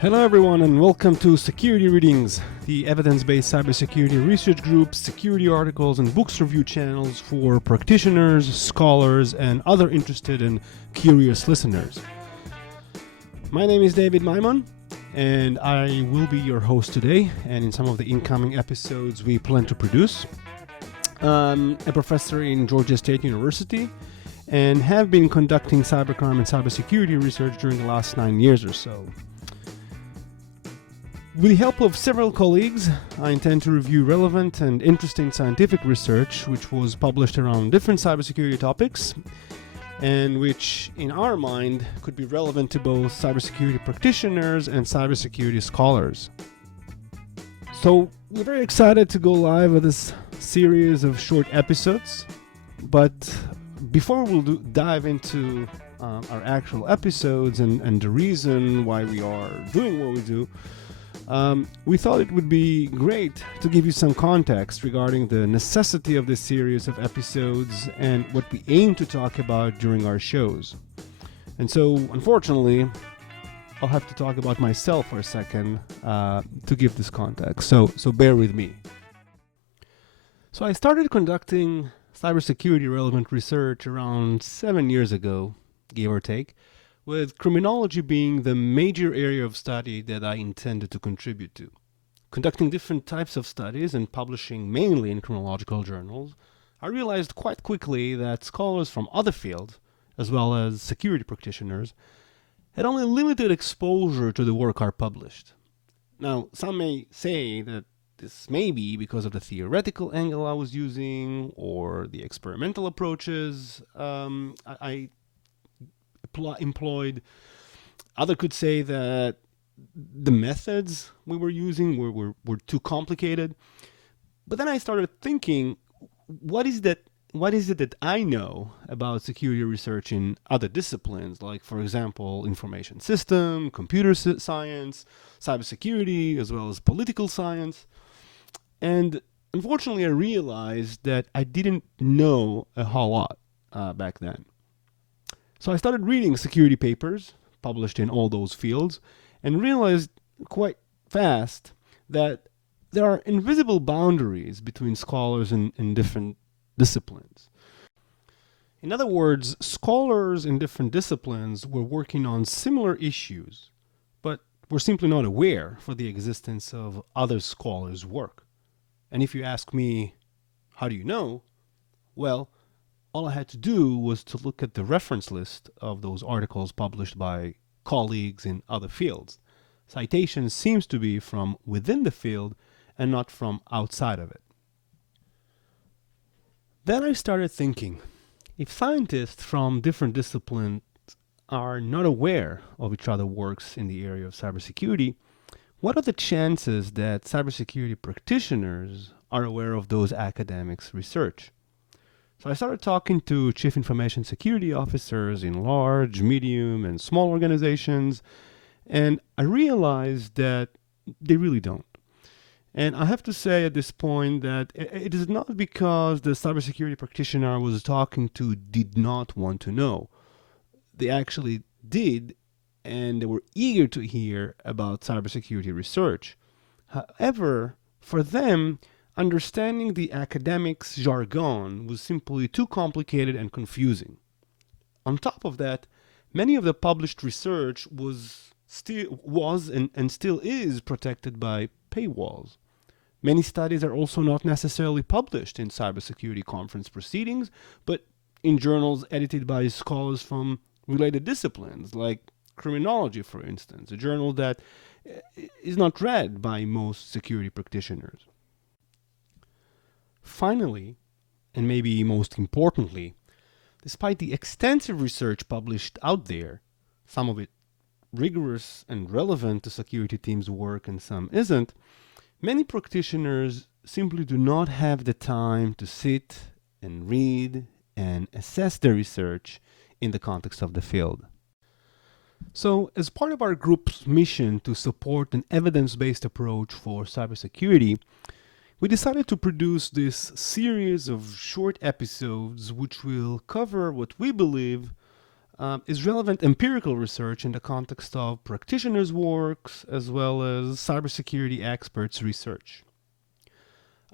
Hello everyone and welcome to Security Readings, the evidence-based cybersecurity research group, security articles and books review channels for practitioners, scholars and other interested and curious listeners. My name is David Maimon and I will be your host today, and in some of the incoming episodes we plan to produce. I'm a professor in Georgia State University and have been conducting cybercrime and cybersecurity research during the last 9 years or so. With the help of several colleagues, I intend to review relevant and interesting scientific research which was published around different cybersecurity topics and which, in our mind, could be relevant to both cybersecurity practitioners and cybersecurity scholars. So, we're very excited to go live with this series of short episodes, but before we'll dive into our actual episodes and the reason why we are doing what we do, we thought it would be great to give you some context regarding the necessity of this series of episodes and what we aim to talk about during our shows. And so, unfortunately, I'll have to talk about myself for a second to give this context, so bear with me. So I started conducting cybersecurity relevant research around 7 years ago, give or take, with criminology being the major area of study that I intended to contribute to. Conducting different types of studies and publishing mainly in criminological journals, I realized quite quickly that scholars from other fields, as well as security practitioners, had only limited exposure to the work I published. Now, some may say that this may be because of the theoretical angle I was using or the experimental approaches I employed. Others could say that the methods we were using were too complicated. But then I started thinking, what is it that I know about security research in other disciplines, like, for example, information system, computer science, cybersecurity, as well as political science? And unfortunately, I realized that I didn't know a whole lot back then. So I started reading security papers published in all those fields and realized quite fast that there are invisible boundaries between scholars in different disciplines. In other words, scholars in different disciplines were working on similar issues, but were simply not aware for the existence of other scholars' work. And if you ask me, how do you know? Well, all I had to do was to look at the reference list of those articles published by colleagues in other fields. Citation seems to be from within the field and not from outside of it. Then I started thinking, if scientists from different disciplines are not aware of each other's works in the area of cybersecurity, what are the chances that cybersecurity practitioners are aware of those academics' research? So I started talking to chief information security officers in large, medium, and small organizations, and I realized that they really don't. And I have to say at this point that it is not because the cybersecurity practitioner I was talking to did not want to know. They actually did, and they were eager to hear about cybersecurity research. However, for them, understanding the academics' jargon was simply too complicated and confusing. On top of that, many of the published research was and still is protected by paywalls. Many studies are also not necessarily published in cybersecurity conference proceedings, but in journals edited by scholars from related disciplines, like criminology, for instance, a journal that is not read by most security practitioners. Finally, and maybe most importantly, despite the extensive research published out there, some of it rigorous and relevant to security teams' work and some isn't, many practitioners simply do not have the time to sit and read and assess their research in the context of the field. So, as part of our group's mission to support an evidence-based approach for cybersecurity, we decided to produce this series of short episodes which will cover what we believe is relevant empirical research in the context of practitioners' works as well as cybersecurity experts' research.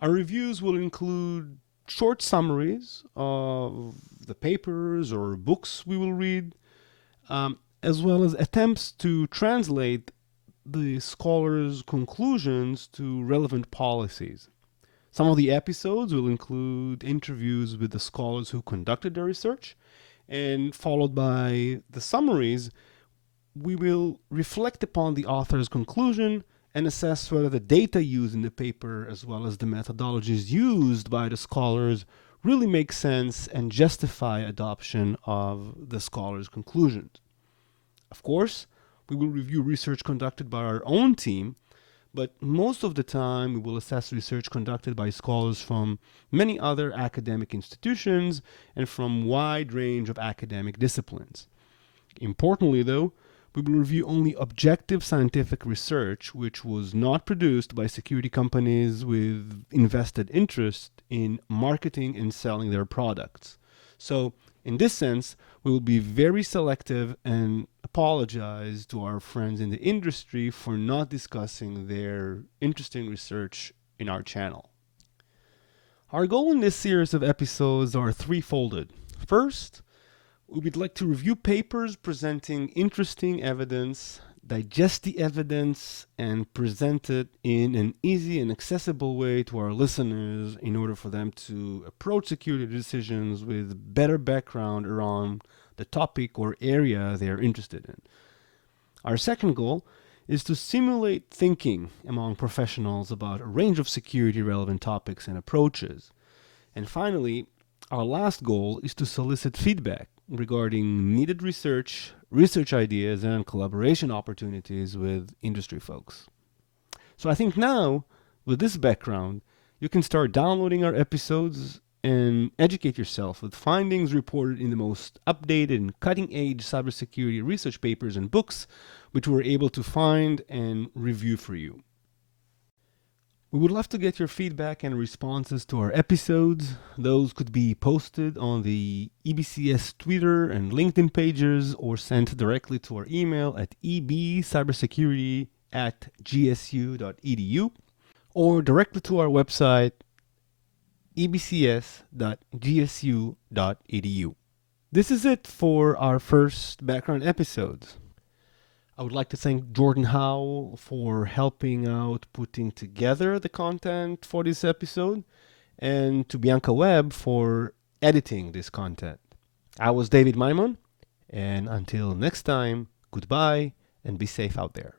Our reviews will include short summaries of the papers or books we will read, as well as attempts to translate the scholars' conclusions to relevant policies. Some of the episodes will include interviews with the scholars who conducted their research, and followed by the summaries, we will reflect upon the author's conclusion and assess whether the data used in the paper as well as the methodologies used by the scholars really make sense and justify adoption of the scholar's conclusions. Of course, we will review research conducted by our own team, but most of the time we will assess research conducted by scholars from many other academic institutions and from a wide range of academic disciplines. Importantly, though, we will review only objective scientific research which was not produced by security companies with invested interest in marketing and selling their products. So, in this sense, we will be very selective and apologize to our friends in the industry for not discussing their interesting research in our channel. Our goal in this series of episodes are threefolded. First, we would like to review papers presenting interesting evidence, digest the evidence, and present it in an easy and accessible way to our listeners in order for them to approach security decisions with better background around the topic or area they are interested in. Our second goal is to stimulate thinking among professionals about a range of security relevant topics and approaches. And finally, our last goal is to solicit feedback regarding needed research ideas, and collaboration opportunities with industry folks. So I think now, with this background, you can start downloading our episodes and educate yourself with findings reported in the most updated and cutting-edge cybersecurity research papers and books which we're able to find and review for you. We would love to get your feedback and responses to our episodes. Those could be posted on the EBCS Twitter and LinkedIn pages or sent directly to our email at ebcybersecurity@gsu.edu or directly to our website ebcs.gsu.edu. This is it for our first background episode. I would like to thank Jordan Howe for helping out putting together the content for this episode, and to Bianca Webb for editing this content. I was David Maimon, and until next time, goodbye and be safe out there.